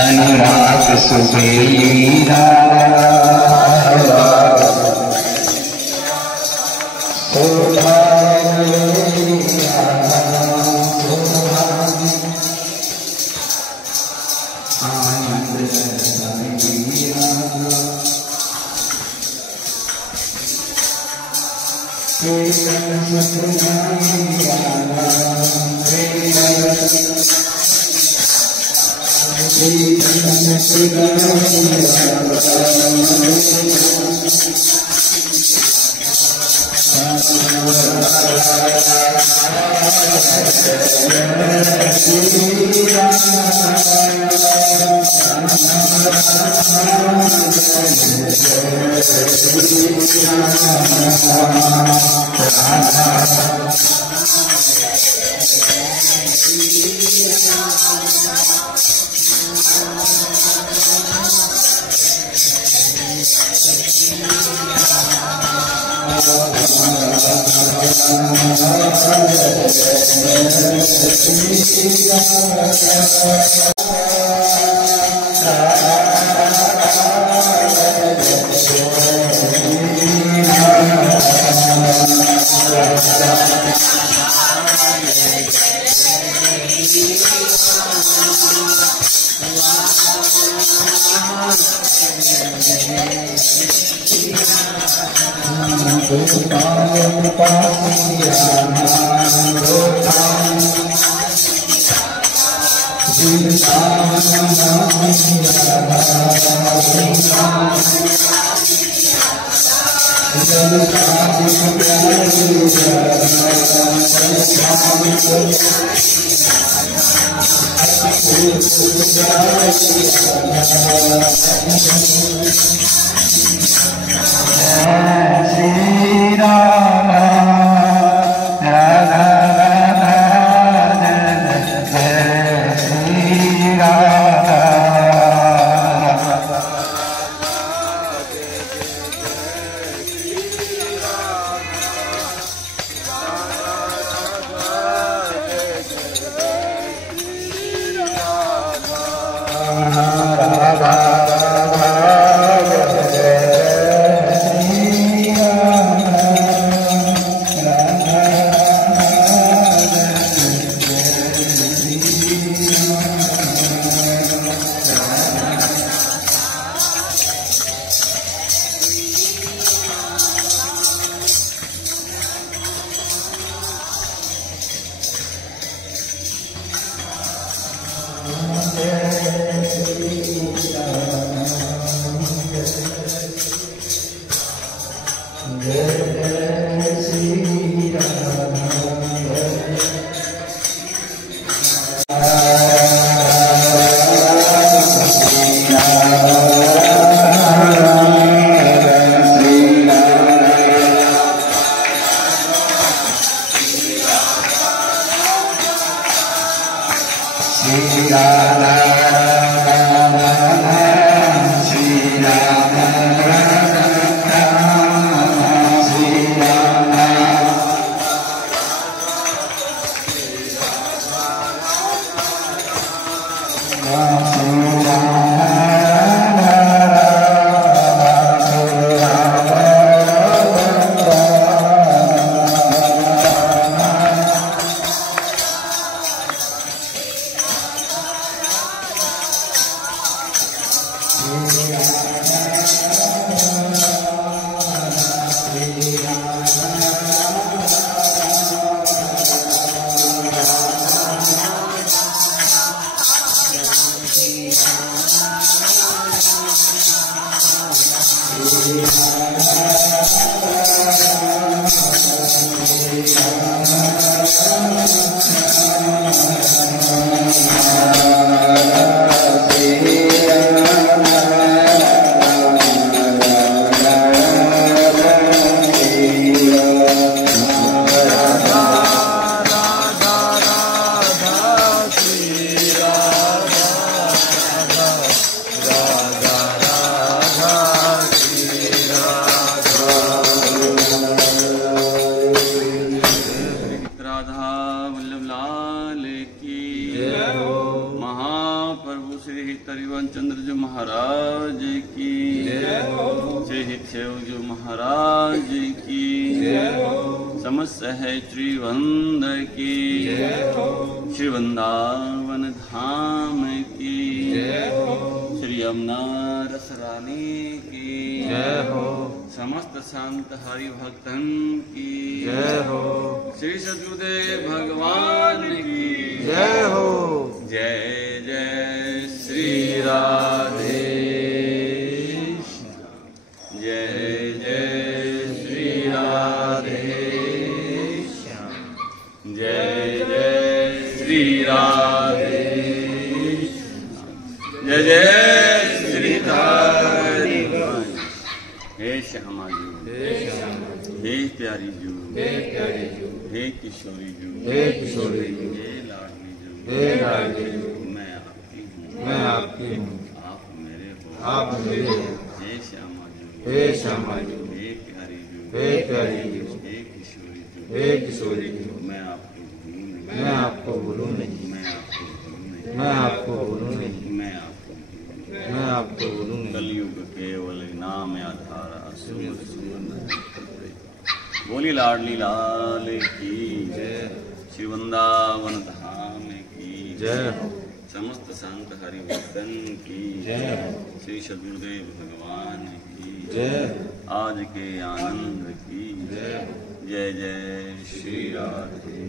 अनुराग सुबेरा समस्त है त्रिवंद की श्री वृंदावन धाम की श्री यमुना रस रानी की समस्त संत हरि भक्तन की श्री सद्गुरुदेव भगवान की जय हो। जय जय श्री राधे जय जय श्री राधे जय जय श्री राधे जय जय श्री राधे। हे श्यामा जी हे प्यारी जू हे किशोरी जू हे लाडली जू मैं आपकी हूँ आप मेरे हो हे श्यामा जू हे प्यारी जू हे किशोरी जू मैं आपको भूलूं नहीं मैं आपको भूलूं नहीं कलयुग केवल नाम आधार असुर सुमन। बोली लाडली लाल की जय श्री वृंदावन धाम की जय समस्त संत हरि भक्तन की जय श्री सद्गुरुदेव भगवान की जय आज के आनंद की जय जय जय श्री राधे।